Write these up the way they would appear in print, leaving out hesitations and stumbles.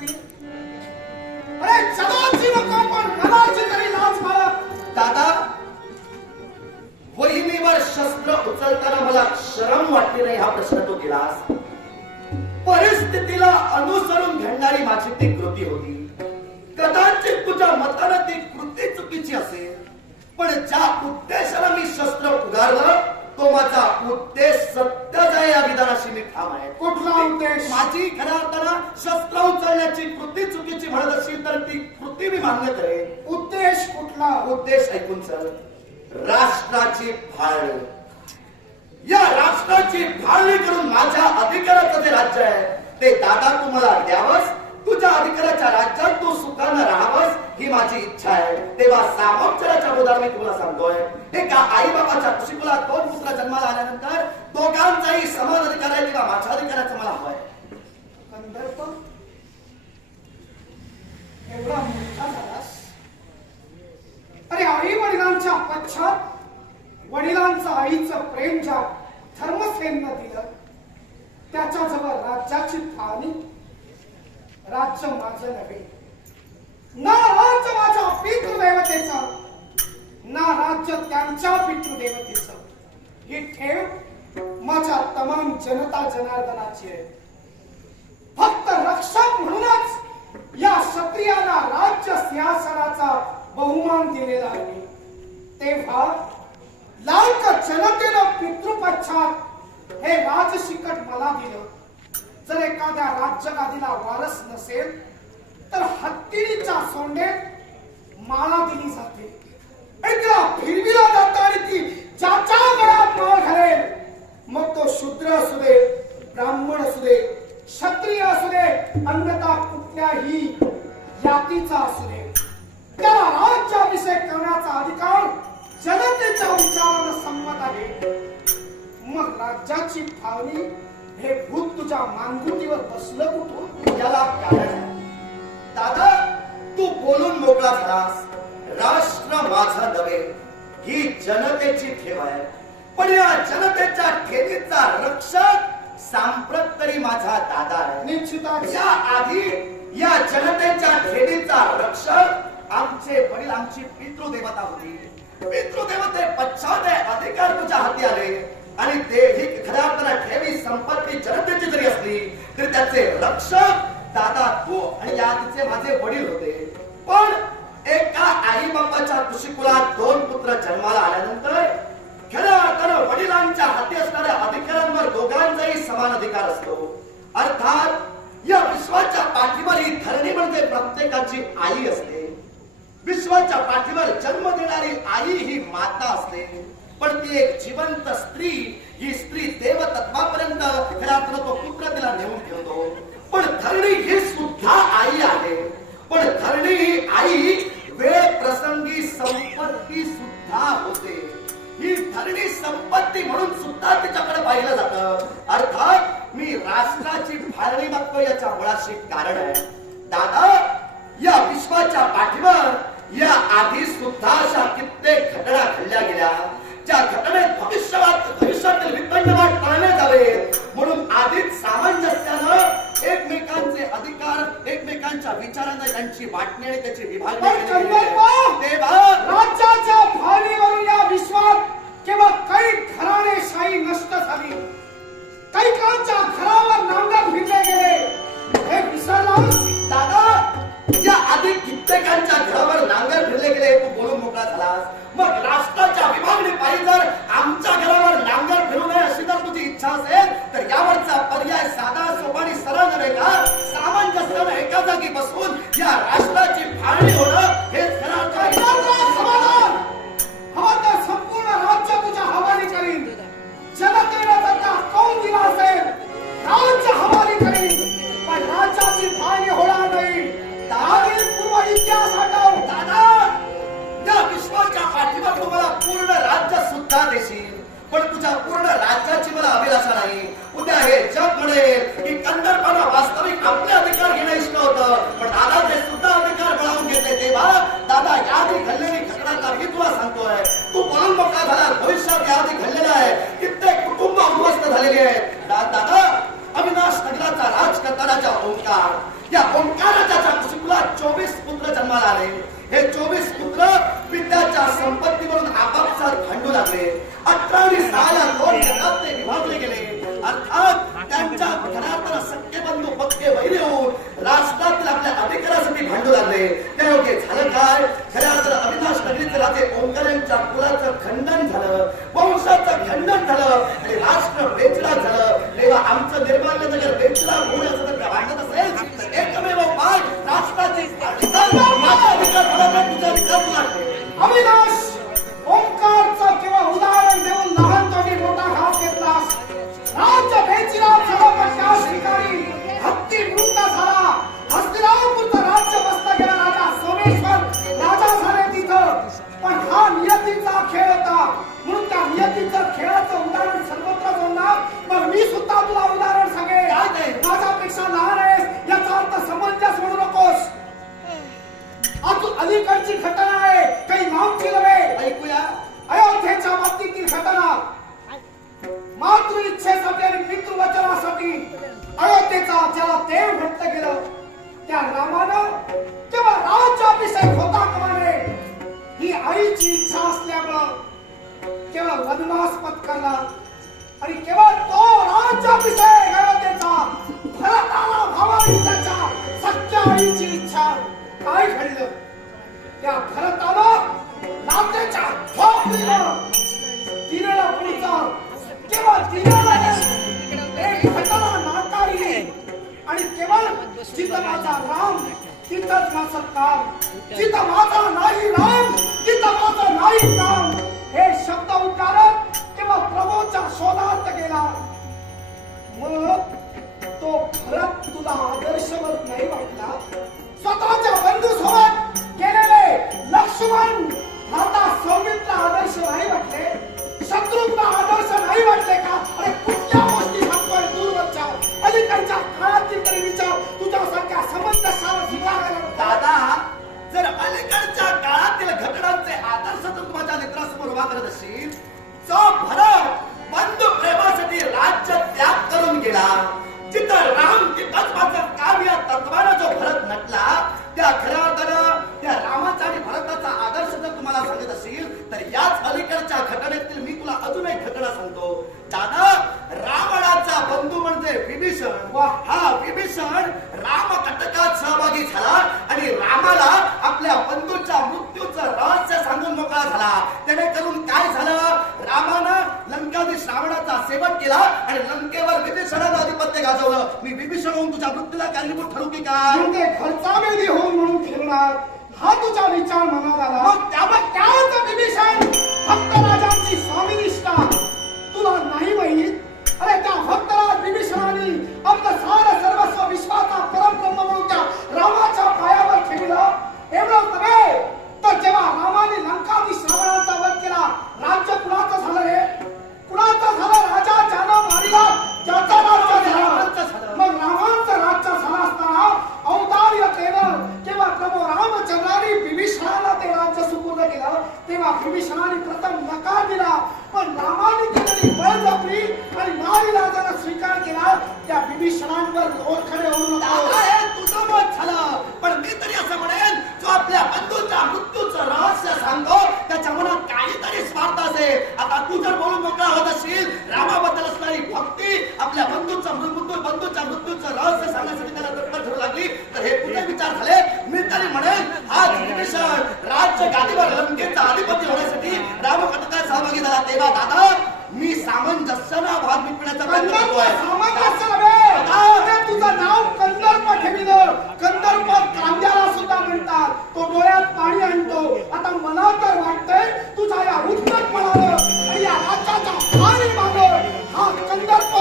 वाटली? अरे जगाची नको पण मनाची तरी लाज बाळग. दादा, वहिनीवर शस्त्र उचलताना मला शरम वाटली नाही हा प्रश्न तू केलास. परिस्थितीला अनुसरून घडणारी माझी ती कृती होती. कदाचित तुझ्या मतानं ती कृती चुकीची असेल, पण ज्या उद्देशाला मी शस्त्र उगारलं तो माझा उद्देश सत्यच आहे या विधानाशी मी ठाम आहे. कुठला उद्देश? माझी खऱ्या अर्थानं शस्त्र उचलण्याची कृती चुकीची म्हणत असेल तर ती कृती मी मान्य करेन. उद्देश कुठला? उद्देश ऐकून चल. राष्ट्राची फाळणी. या राष्ट्राची फाळणी करून माझ्या अधिकाराचं जे राज्य आहे ते दादा तुम्हाला द्यावंस. तुझ्या अधिकाराच्या राज्यात तू सुखानं राहावंस ही माझी इच्छा आहे. तेव्हा सामोपचाराच्या बोधाने मी तुला सांगतोय, एका आई बाबाच्या कुशीकुलात दोन पुत्र जन्माला आल्यानंतर दोघांचाही समान अधिकार आहे, तेव्हा माझ्या अधिकाराचं मला हवंय. कंदर्प, एवढा मोठा झालास. अरे आई वडिलांच्या पश्चात वडिलांचं आईचं प्रेम ज्या धर्मसेननं दिलं त्याच्याजवळ राज्याची फाळणी. राज्य माझं नव्हे, ना राज्य माझ्या पितृदेवतेचं, ना राज्य त्यांच्या पितृदेवतेचं. ही ठेव माझ्या तमाम जनता जनार्दनाची आहे. फक्त रक्षक म्हणूनच या क्षत्रियांना राज्य सिंहासनाचा बहुमान दिलेला आहे. तेव्हा लाख जनतेनं पितृपश्चात हे राजशिकट मला दिलं. जर एखाद्या राज्यगादीला वारस नसेल तर हत्तीच्या सोंडेत माळा दिली जाते. तिला फिरविला जातं आणि ती ज्याच्या गळ्यात माळ घालेल, मग तो शूद्र असू दे, ब्राह्मण असू दे, क्षत्रिय असू दे, अन्यथा कुठल्याही जातीचा असू दे, त्याला राज्याभिषेक करण्याचा अधिकार जनतेच्या विचारानं संमत आहे. मग राज्याची फाळणी हे भूत तुझ्या मानगुटीवर बसलं कुठून? याला कारण आहे. दादा, तू बोलून मोकळा झालास. राष्ट्र माझा नव्हे, ही जनतेची ठेव आहे. पण या जनतेच्या ठेवीचा रक्षक सांप्रत तरी माझा दादा आहे. निश्चितच या आधी या जनतेच्या ठेवीचा रक्षक आमचे वडील, आमची पितृदेवता होती. पितृदेवते पश्चात अधिकार तुझ्या हाती आले आणि ते ही खऱ्या अर्थानं ठेवी संपत्ती जनतेची जरी असली तरी त्याचे रक्षक दादा तू आणि या आधीचे माझे वडील होते. पण एका आई बापाच्या कुशीकुलात दोन पुत्र जन्माला आल्यानंतर खऱ्या अर्थानं वडिलांच्या हाती असणाऱ्या अधिकारांवर दोघांचाही समान अधिकार असतो. अर्थात या विश्वाच्या पाठीवर ही धरणी म्हणजे प्रत्येकाची आई असते. विश्वाच्या पाठीवर जन्म देणारी आई ही माता असते. पण ती एक जिवंत स्त्री, ही स्त्री देवतत्वापर्यंत खऱ्या अर्थानं तो पुत्र तिला नेऊन ठेवतो. पण धरणी ही सुद्धा आई आहे. पण धरणी ही आई वेळ प्रसंगी संपत्ती सुद्धा होते. ही धरणी संपत्ती म्हणून सुद्धा तिच्याकडे पाहिलं जातं. अर्थात मी राष्ट्राची फाळणी मागतो याच्या मुळाशी कारण आहे. दादा, या विश्वाच्या पाठीवर या आधी सुद्धा अशा कित्येक घटना घडल्या गेल्या ज्या घटनेत भविष्यातील विखंडवाट टाळण्यात यावे म्हणून आधीच सामंजस्यानं एकमेकांचे अधिकार, एकमेकांच्या विचारांना त्यांची वाटणी आणि त्याची विभागणी राज्याच्या फाळणीवरून या विश्वात केवळ काही घराणेशाही नष्ट झाली, काही काळच्या घरावर नांगर फिरले गेले. हे विसरलास दादा? या आधी कित्येकांच्या घरावर नांगर फिरले गेले, तू बोलून मोकळा झालास. मग राष्ट्राच्या विभागणी पाहिजे जर आमच्या घरावर नांगर फिरू नये अशी जर तुझी इच्छा असेल तर यावरचा पर्याय साधा सोपा आणि सरळ नव्हे का? सामंजस्यानं एका जागी बसून या राष्ट्राची फाळणी होणं हे समाधान हवा तर संपूर्ण राज्य तुझ्या हवाली करीन. जनतेला जर का कौल दिला असेल राज्य हवाली करीन, पण राज्याची फाळणी होणार नाही. पूर्व इतिहास हटव. दादा, या विश्वाच्या पाठीवर तुम्हाला पूर्ण राज्य सुद्धा देशील, पण तुझ्या पूर्ण राज्याची मला अभिलाषा नाही. उद्या हे जग म्हणेल की कंदर्पांना वास्तविक आपले अधिकार घेणं इष्ट होतं, पण दादा ते सुद्धा अधिकार बळावून घेतले. तेव्हा दादा, याआधी घडलेली घटना मी तुला सांगतोय, तू बोलून मोकळा झाला. भविष्यात याआधी घडलेला आहे, कित्येक कुटुंब उद्ध्वस्त झालेली आहेत. दादा, अविनाश नगराचा राज करतानाचा ओंकार, या ओंकार जन्माला आले. हे 24 पुत्र पित्याच्या संपत्तीवरून आपापसात भांडू लागले. 18 आणि 6 या 2 गटात ते विभागले गेले. अर्थात त्यांच्या घरात सख्खे बंधू पक्के वैरी होऊन राष्ट्रातील आपल्या अधिकारासाठी भांडू लागले. त्यायोगे झालं काय? खऱ्या अर्थानं अविनाश नगरीचे राजे ओंकारांच्या कुलाचं खंडन झालं, वंशाचं खंडन झालं आणि राष्ट्र बेचरात झालं. तेव्हा आमचं निर्माल्य नगर बेचरात होण्याचं जर वाटत असेल तर एकमेव उपाय राष्ट्राची अविनाश ओंकारचं किंवा उदाहरण देऊन लहान तोडी मोठा घास घेतलास. राज्य बेचिरात झालं पण त्याच ठिकाणी हत्ती मृत झाला. हस्तिनापूरचं राज्य बसला गेला. राजा सोमेश्वर राजा झाले तिथं. पण हा नियतीचा खेळ होता म्हणून त्या नियतीचं खेळाचं उदाहरण सर्वत्र जोडणार. पण मी सुद्धा तुला उदाहरण सांगेन. माझ्यापेक्षा लहान आहेस याचा अर्थ समंजस म्हणू नकोस. अजून अलीकडची घटना आहे, काही लांबची नव्हे. ऐकूया. अयोध्येच्या बाबतीतील घटना. मातृ इच्छेसाठी आणि पितृवचनासाठी अयोध्येचा ज्याला देव म्हटलं गेलं त्या रामानं तेव्हा राज्याभिषेक होता क्रमाने ही आईची इच्छा असल्यामुळं केवळ वनवास पत्करला आणि केवळ तो राज्याभिषेक अयोध्येचा भरताला भावानी त्याच्या सख्या आईची इच्छा. काय घडलं? त्या भरतानं नात्याच्या झोपडीनं दिलेला पुढचा केवळ दिलेला एक घटना नाकारली आणि केवळ जिथं माझा राम तिथंच माझं काम, जिथं माझा नाही राम तिथं माझं नाही काम हे शब्द उच्चारत केवळ प्रभूच्या शोधात गेला. मग तो भरत तुला आदर्शवत नाही वाटला? स्वतःच्या बंधूसोबत गेलेले लक्ष्मण आता सौमित्र आदर्श नाही वाटले? शत्रुघ्न आदर्श नाही वाटले का? अरे कुठल्या गोष्टी सांगतोय दूरवरच्या अलीकडच्या काळातील तरी विचार तुझ्यासारख्या समंजसावर स्वीकारला. दादा, जर अलीकडच्या काळातील घटनांचे आदर्श तू माझ्या नेत्रासमोर उभा करत असशील, जो भरत बंधू प्रेमासाठी राज्य त्याग करून गेला, जिथं राम तिथंच माझं काम या तत्वानं जो भरत नटला, त्या खऱ्या अर्थानं त्या रामाचा आणि भरताचा आदर्श जर तुम्हाला सांगत असेल तर याच अलीकडच्या घटनेतील मी तुला अजून एक घटना सांगतो. दादा, रावणाचा बंधू म्हणजे विभीषण. हा विभीषण राम कटकात सहभागी झाला आणि रामाला आपल्या बंधूच्या मृत्यूचं रहस्य सांगून मोकळा झाला. त्याने करून काय झालं? रामानं लंकाधीश रावणाचा सेवन केला आणि लंकेवर विभीषणानं अधिपत्य गाजवलं. मी विभीषण होऊन तुझ्या मृत्यूला कारणीभूत ठरू की काय? म्हणजे घरचा वेदी होऊन म्हणून फिरणार हा तुझा विचार मनात आला. मग त्याच विभीषण भक्त राजांची स्वामीनिष्ठा तुला नाही माहीत? अरे त्या भक्तराज विभीषणाने आपलं सारं सर्वस्व विश्वाचा परमब्रह्म म्हणून त्या रामाच्या पायावर ठेवलं. एवढं नव्हे तर जेव्हा रामाने लंकाधीश रावणाचा वध केला, राज्य कुणाचं झालं रे? कुणाचं झालं? राजा ज्यानं मारिला त्याचं राज्य झालं. मग रामाचं राज्य झालं असताना औदार्य केलं तेव्हा प्रभू रामचंद्राने विभीषणाला ते राज्य सुपूर्द केलं. तेव्हा विभीषणाने प्रथम नकार दिला, पण रामाने केलेली बळजबरी आणि नाईलाजाने स्वीकार केला. त्या विभीषणांवर ओरखडे होऊ नको. तुझं मत झालं, पण मी तरी असं म्हणेन, जो आपल्या बंधूच्या मृत्यूचं रहस्य सांगतो त्याच्या मनात काहीतरी स्वार्थ असेल. आता तू जर बोलून मोकळा होत असशील, रामाबद्दल असणारी भक्ती आपल्या बंधूच्या मृत्यूचं रहस्य सांगण्यासाठी त्याला तत्पर ठरू लागली तर हे तुझे विचार झाले. मी तरी म्हणेन, हा विभीषण राज्य गादीवर लंकेचा अधिपती होण्यासाठी राम कटकात सहभागी झाला. तेव्हा दादा, मी सामंजस्यानं भाग मिटवण्याचा प्रयत्न करतोय. सामंजस्य नव्हे, तुझं नाव कंदर्प ठेविलं. कंदर्प कांद्याला सुद्धा म्हणतात. तो डोळ्यात पाणी आणतो. आता मला तर वाटतंय तुझा या उत्कटपणानं आणि या राज्याच्या पाणी मागं हा कंदर्प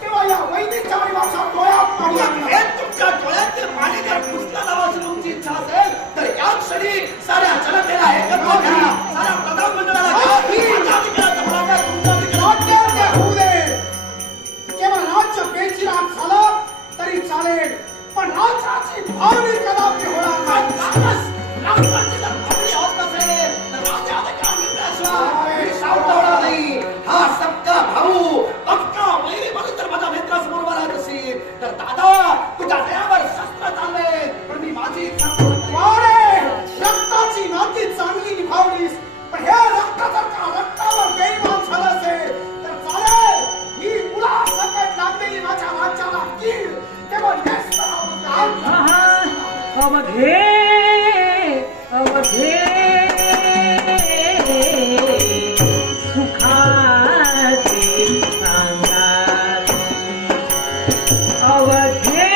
किंवा या वैदिकच्या भाषा डोळ्यात पाणी हे तुमच्या डोळ्यात ते पाणी जर पुसला लावायची तुमची इच्छा असेल तर या क्षणी साऱ्या जनतेला एकत्र घ्या, साऱ्या प्रधानमंत्र्याला केवळ राज्य बेचिराग झालं तरी चालेल, पण राज्याची भावनी कदापि होणार नाही. हा सक्का भाऊ पक्का वैरी म्हणून जर माझ्या मित्रासमोर उभा राहत असेल तर दादा, तुझ्या देहावर शस्त्र चालले, पण मी माझी इच्छा अवघे अवघे सुखाचे सांगार अवघे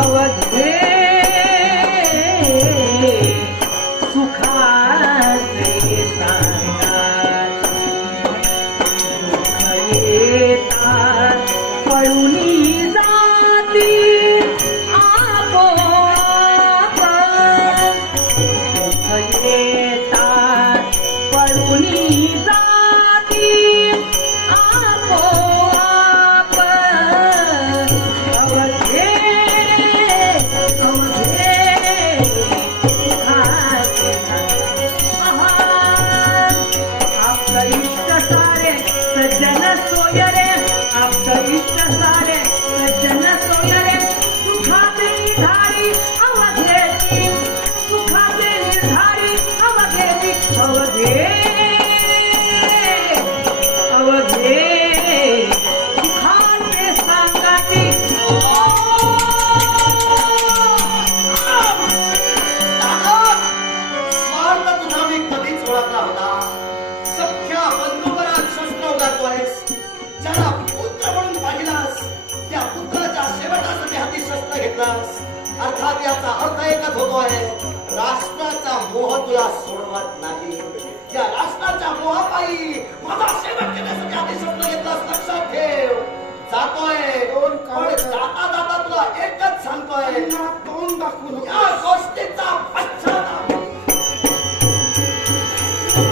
अवघे सुखाचे सांगार दुःख येतात पळूनी जाती आपोआप दुःख येतात पळूनी जाती आपोआप अवघे अवघे सुखाचे सांगार आपलं इष्ट सारे सज्जन सोय रे आपलं इष्ट सारे सज्जन सोय रे सुखाचे निर्धारी अवघेची सुखाचे निर्धारी अवघेची अवघे अवघे सुखाचे सांगाती दादा, स्वार्थ तुझा मी कधीच ओळखला होता. सख्या बंधुपरात शस्त्र उगारतोयस. ज्याला पुत्र म्हणून पाहिलास त्या पुत्राच्या शेवटासाठी हाती शस्त्र घेतलास. अर्थात याचा अर्थ एकच होतोय, राष्ट्राचा मोह तुला सोडवत नाही. या राष्ट्राच्या मोहापायी माझा शेवट घेण्यासाठी हाती शस्त्र घेतलास. लक्षात ठेव. जातोय दोन पण जाता जाता तुला एकच सांगतोय, पुन्हा तोंड दाखवू या नको. गोष्टीत